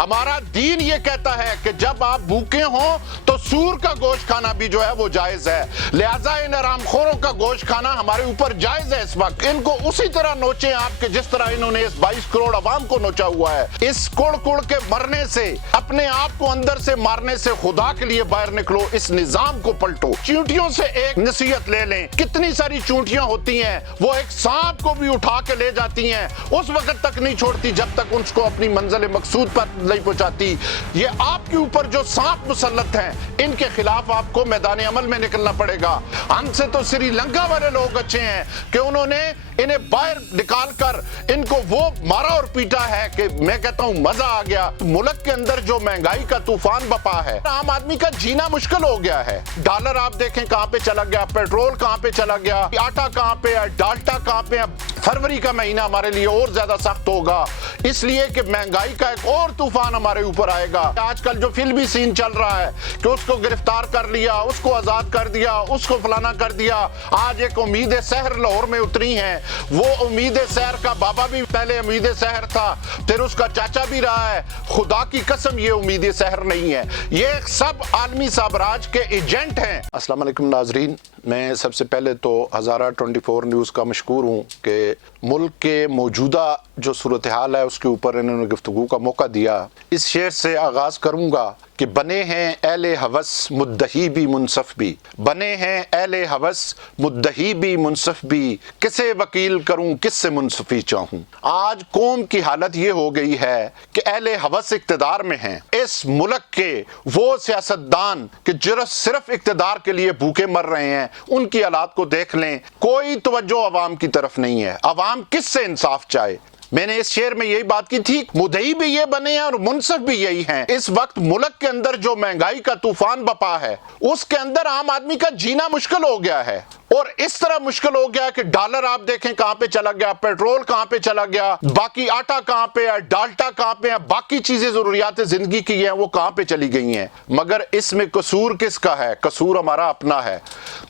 हमारा दीन ये कहता है कि जब आप भूखे हों तो सूर का गोश्त खाना भी जो है वो जायज है, लिहाजा इन हरामखोरों का गोश्त खाना हमारे ऊपर जायज है। इस वक्त इनको उसी तरह नोचें आप कि जिस तरह इन्होंने इस 22 करोड़ अवाम को नोचा हुआ है। इस कुड़ कुड़ के मरने से, अपने आप को अंदर से मारने से खुदा के लिए बाहर निकलो, इस निजाम को पलटो। चूंटियों से एक नसीहत ले लें, कितनी सारी चूंटियां होती हैं, वो एक सांप को भी उठा के ले जाती हैं, उस वक्त तक नहीं छोड़ती जब तक उसको अपनी मंजिल मकसूद पर नहीं पहुंचाती। ये आपके ऊपर जो सांप मुसल्लत हैं, इनके खिलाफ आपको मैदान अमल में निकलना पड़ेगा। हमसे तो श्रीलंका वाले लोग अच्छे हैं कि उन्होंने इन्हें बाहर निकाल कर इनको वो मारा और पीटा है कि मैं कहता हूं मजा आ गया। मुल्क के अंदर जो महंगाई का तूफान बपा है, आम आदमी का जीना मुश्किल हो गया है। डॉलर आप देखें कहां पे चला गया, पेट्रोल कहां पे चला गया, आटा कहां पे है, डाल्टा कहां पे है। फरवरी का महीना हमारे लिए और ज्यादा सख्त होगा, इसलिए कि महंगाई का एक और तूफान हमारे ऊपर आएगा। आजकल जो फिल्मी सीन चल रहा है कि उसको गिरफ्तार कर लिया, उसको आजाद कर दिया, उसको फलाना कर दिया। आज एक उम्मीद सहर लाहौर में उतरी है। वो उम्मीद सहर का बाबा भी पहले उम्मीद सहर था, फिर उसका चाचा भी रहा है। खुदा की कसम ये उम्मीद सहर नहीं है, ये सब आलमी साम्राज्य के एजेंट हैं। अस्सलाम वालेकुम नाजरीन, मैं सबसे पहले तो हज़ारा 24 न्यूज़ का मशकूर हूँ कि मुल्क के मौजूदा जो सूरत हाल है उसके ऊपर इन्होंने गुफ्तगू का मौका दिया। इस शेर से आगाज़ करूँगा कि बने हैं अहले हवस मुद्दही भी मुनसफ भी, बने हैं अहले हवस मुद्दही भी मुनसफ भी, किसे वकील करूं किससे मुनसफी चाहूं। आज कौम की हालत ये हो गई है कि अहले हवस इक़्तिदार में हैं। इस मुल्क के वो सियासतदान कि जो सिर्फ इक़्तिदार के लिए भूखे मर रहे हैं, उनकी हालात को देख लें। कोई तवज्जो अवाम की तरफ नहीं है। अवाम किससे इंसाफ चाहे। मैंने इस शेर में यही बात की थी, मुद्दई भी ये बने हैं और मुनसफ भी यही हैं। इस वक्त मुल्क के अंदर जो महंगाई का तूफान बपा है, उसके अंदर आम आदमी का जीना मुश्किल हो गया है। और इस तरह मुश्किल हो गया कि डॉलर आप देखें कहां पे चला गया, पेट्रोल कहां पे चला गया, बाकी आटा कहां पे है, डाल्टा कहां पे है, बाकी चीजें जरूरियात जिंदगी की हैं वो कहां पे चली गई हैं। मगर इसमें कसूर किसका है? कसूर हमारा अपना है।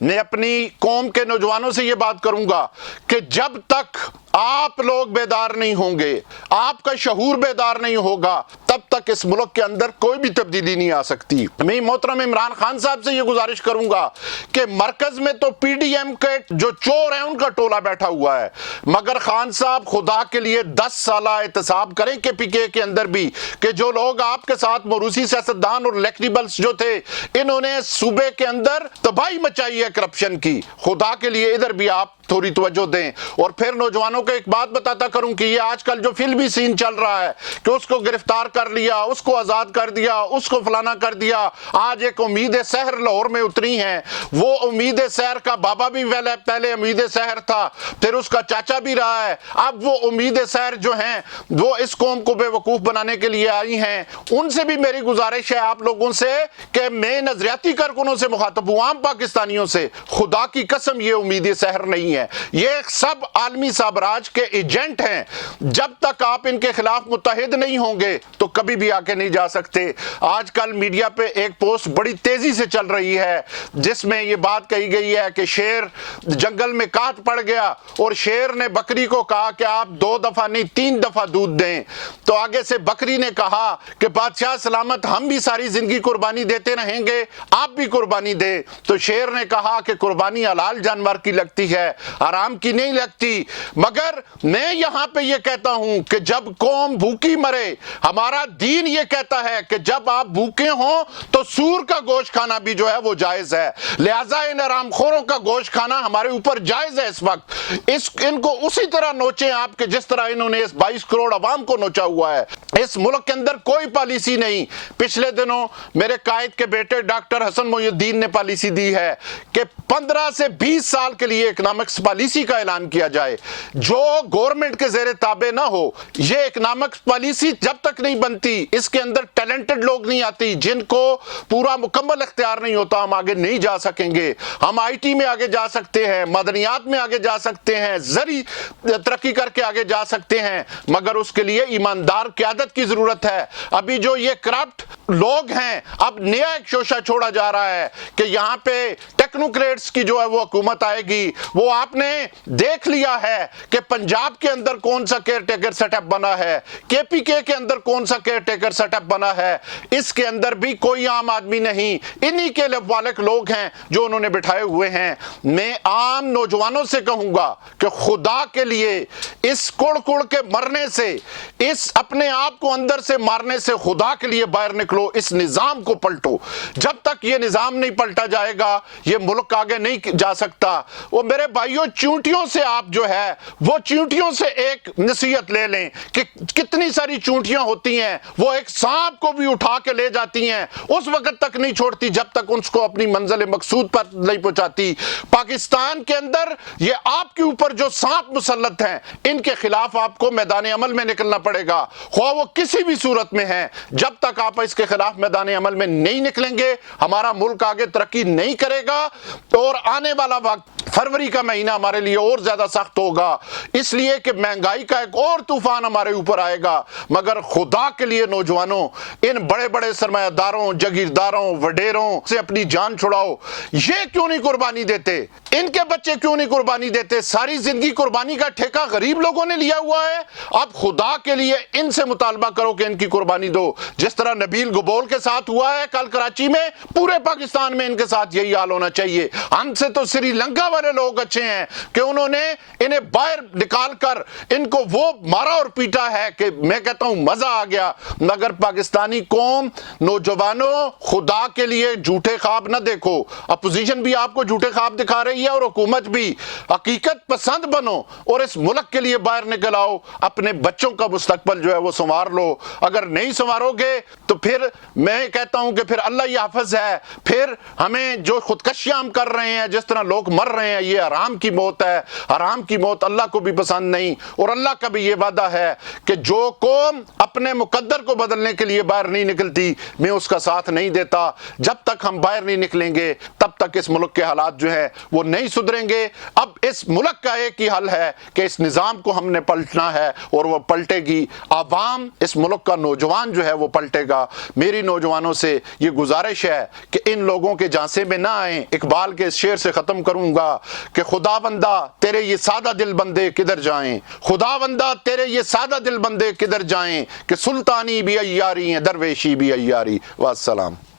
मैं अपनी कौम के नौजवानों से ये बात करूंगा कि जब तक आप लोग बेदार नहीं होंगे, आपका शऊर बेदार नहीं होगा, तब तक इस मुल्क के अंदर कोई भी तब्दीली नहीं आ सकती। मैं मोहतरम इमरान खान साहब से ये गुजारिश करूंगा कि मरकज में तो पीडीएम के जो चोर हैं उनका टोला बैठा हुआ है, मगर खान साहब खुदा के लिए 10 साला एहतसाब करें के पीके के अंदर भी कि जो लोग आपके साथ मोरूसी सियासतदान और इलेक्टेबल्स जो थे, इन्होंने सूबे के अंदर तबाही मचाई है करप्शन की। खुदा के लिए इधर भी आप थोड़ी तवज्जो दें। और फिर नौजवानों को एक बात बताता करूं कि ये आजकल जो फिल्मी सीन चल रहा है कि उसको गिरफ्तार कर लिया, उसको आजाद कर दिया, उसको फलाना कर दिया। आज एक उम्मीद सहर लाहौर में उतरी है। वो उम्मीद सहर का बाबा भी पहले उम्मीद सहर था, फिर उसका चाचा भी रहा है। अब वो उम्मीद सहर जो हैं वो इस कौम को बेवकूफ बनाने के लिए आई हैं। उनसे भी मेरी गुजारिश है आप लोगों से कि मैं नजरियाती कारकुनों से मुखातब हूं, आम पाकिस्तानियों से, खुदा की कसम ये उम्मीद सहर नहीं है। ये सब आलमी साम्राज्य के एजेंट हैं। जब तक आप इनके खिलाफ मुत्तहिद नहीं होंगे तो कभी भी आके नहीं जा सकते। आजकल मीडिया पे एक पोस्ट बड़ी तेजी से चल रही है जिसमें ये बात कही गई है कि शेर जंगल में काट पड़ गया और शेर ने बकरी को कहा कि आप 2 दफा नहीं 3 दफा दूध दें। तो आगे से बकरी ने कहा कि बादशाह सलामत, हम भी सारी जिंदगी कुर्बानी देते रहेंगे, आप भी कुर्बानी दे। तो शेर ने कहा कि कुर्बानी हलाल जानवर की लगती है, आराम की नहीं लगती। मगर मैं यहां पे ये कहता हूं कि जब कौम भूखी मरे, हमारा दीन ये कहता है कि जब आप भूखे हों तो सूर का गोश्त खाना भी जो है वो जायज है, लिहाजा इन हरामखोरों का गोश्त खाना हमारे ऊपर जायज है। इस वक्त इनको उसी तरह नोचें आप कि जिस तरह इन्होंने इस 22 करोड़ अवाम को नोचा हुआ है। इस मुल्क के अंदर कोई पॉलिसी नहीं। पिछले दिनों मेरे कायद के बेटे डॉक्टर हसन मोइनुद्दीन ने पॉलिसी दी है कि 15 से 20 साल के लिए इकोनॉमिक्स पॉलिसी का ऐलान किया जाए जो गवर्नमेंट के जेरे ताबे ना हो। ये इकोनॉमिक्स पॉलिसी जब तक नहीं बनती, इसके अंदर टैलेंटेड लोग नहीं आती, जिनको पूरा मुकम्मल इख्तियार नहीं होता, हम आगे नहीं जा सकेंगे। हम आईटी में आगे जा सकते हैं, मदनियात में आगे जा सकते हैं, जरी तरक्की करके आगे जा सकते हैं, मगर उसके लिए ईमानदार क़यादत की जरूरत है। अभी जो ये करप्ट لوگ ہیں اب نیا ایک شوشہ چھوڑا جا رہا ہے کہ یہاں پہ ٹیکنوکریٹس کی جو ہے وہ حکومت آئے گی. وہ آپ نے دیکھ لیا ہے کہ پنجاب کے اندر کون سا کیئر ٹیکر سیٹ اپ بنا ہے, کے پی کے اندر کون سا کیئر ٹیکر سیٹ اپ بنا ہے. اس کے اندر بھی کوئی عام آدمی نہیں, انہی کے والک لوگ ہیں جو انہوں نے بٹھائے ہوئے ہیں. میں عام نوجوانوں سے کہوں گا کہ خدا کے لیے اس کڑ کڑ کے مرنے سے, اس اپنے آپ کو اندر سے مارنے سے خدا کے لیے باہر نکلو, اس نظام کو پلٹو. جب تک یہ نظام نہیں پلٹا جائے گا یہ ملک آگے نہیں جا سکتا. وہ میرے بھائیوں, چونٹیوں سے آپ جو ہے وہ چونٹیوں سے ایک نصیحت لے لیں کہ کتنی ساری چونٹیاں ہوتی ہیں, وہ ایک سانپ کو بھی اٹھا کے لے جاتی ہیں, اس وقت تک نہیں چھوڑتی جب تک اس کو اپنی منزل مقصود پر نہیں پہنچاتی. پاکستان کے اندر یہ آپ کے اوپر جو سانپ مسلط ہیں ان کے خلاف آپ کو میدان عمل میں نکلنا پڑے گا, خواہ وہ کسی بھی صورت میں ہیں. جب تک آپ اس کے خلاف میدان عمل میں نہیں نکلیں گے ہمارا ملک آگے ترقی نہیں کرے گا, اور آنے والا وقت فروری کا مہینہ ہمارے لیے اور زیادہ سخت ہوگا, اس لیے کہ مہنگائی کا ایک اور طوفان ہمارے اوپر آئے گا. مگر خدا کے لیے نوجوانوں, ان بڑے بڑے سرمایہ داروں, جگیرداروں, وڈیروں سے اپنی جان چھڑاؤ. یہ کیوں نہیں قربانی دیتے, ان کے بچے کیوں نہیں قربانی دیتے؟ ساری زندگی قربانی کا ٹھیکہ غریب لوگوں نے لیا ہوا ہے. اب خدا کے لیے ان سے مطالبہ کرو کہ ان کی قربانی دو, جس طرح نبیل گبول کے ساتھ ہوا ہے کل کراچی میں, پورے پاکستان میں ان کے ساتھ یہی حال ہونا چاہیے. ہم سے تو سری لنکا والے لوگ اچھے ہیں کہ انہوں نے انہیں باہر نکال کر ان کو وہ مارا اور پیٹا ہے کہ میں کہتا ہوں مزہ آ گیا. مگر پاکستانی قوم, نوجوانوں, خدا کے لیے جھوٹے خواب نہ دیکھو. اپوزیشن بھی آپ کو جھوٹے خواب دکھا رہی ہے اور حکومت بھی. حقیقت پسند بنو اور اس ملک کے لیے باہر نکل آؤ, اپنے بچوں کا مستقبل جو ہے وہ سنوار لو. اگر نہیں سنوارو گے تو پھر میں کہتا ہوں کہ پھر اللہ ہی حافظ ہے. پھر ہمیں جو خودکشیاں ہم کر رہے ہیں, جس طرح لوگ مر رہے ہیں, یہ حرام کی موت ہے. حرام کی موت اللہ کو بھی پسند نہیں, اور اللہ کا بھی یہ وعدہ ہے کہ جو قوم اپنے مقدر کو بدلنے کے لیے باہر نہیں نکلتی میں اس کا ساتھ نہیں دیتا. جب تک ہم باہر نہیں نکلیں گے تب تک اس ملک کے حالات جو ہیں وہ نہیں سدھریں گے. اب اس ملک کا ایک ہی حل ہے کہ اس نظام کو ہم نے پلٹنا ہے, اور وہ پلٹے گی عوام, اس ملک کا نوجوان جو ہے وہ پلٹے گا. میری نوجوانوں سے یہ گزارش ہے کہ ان لوگوں کے جانسے میں نہ آئیں. اقبال کے اس شعر سے ختم کروں گا کہ خدا بندہ تیرے یہ سادہ دل بندے کدھر جائیں, خدا بندہ تیرے یہ سادہ دل بندے کدھر جائیں, کہ سلطانی بھی عیاری ہیں درویشی بھی عیاری. والسلام.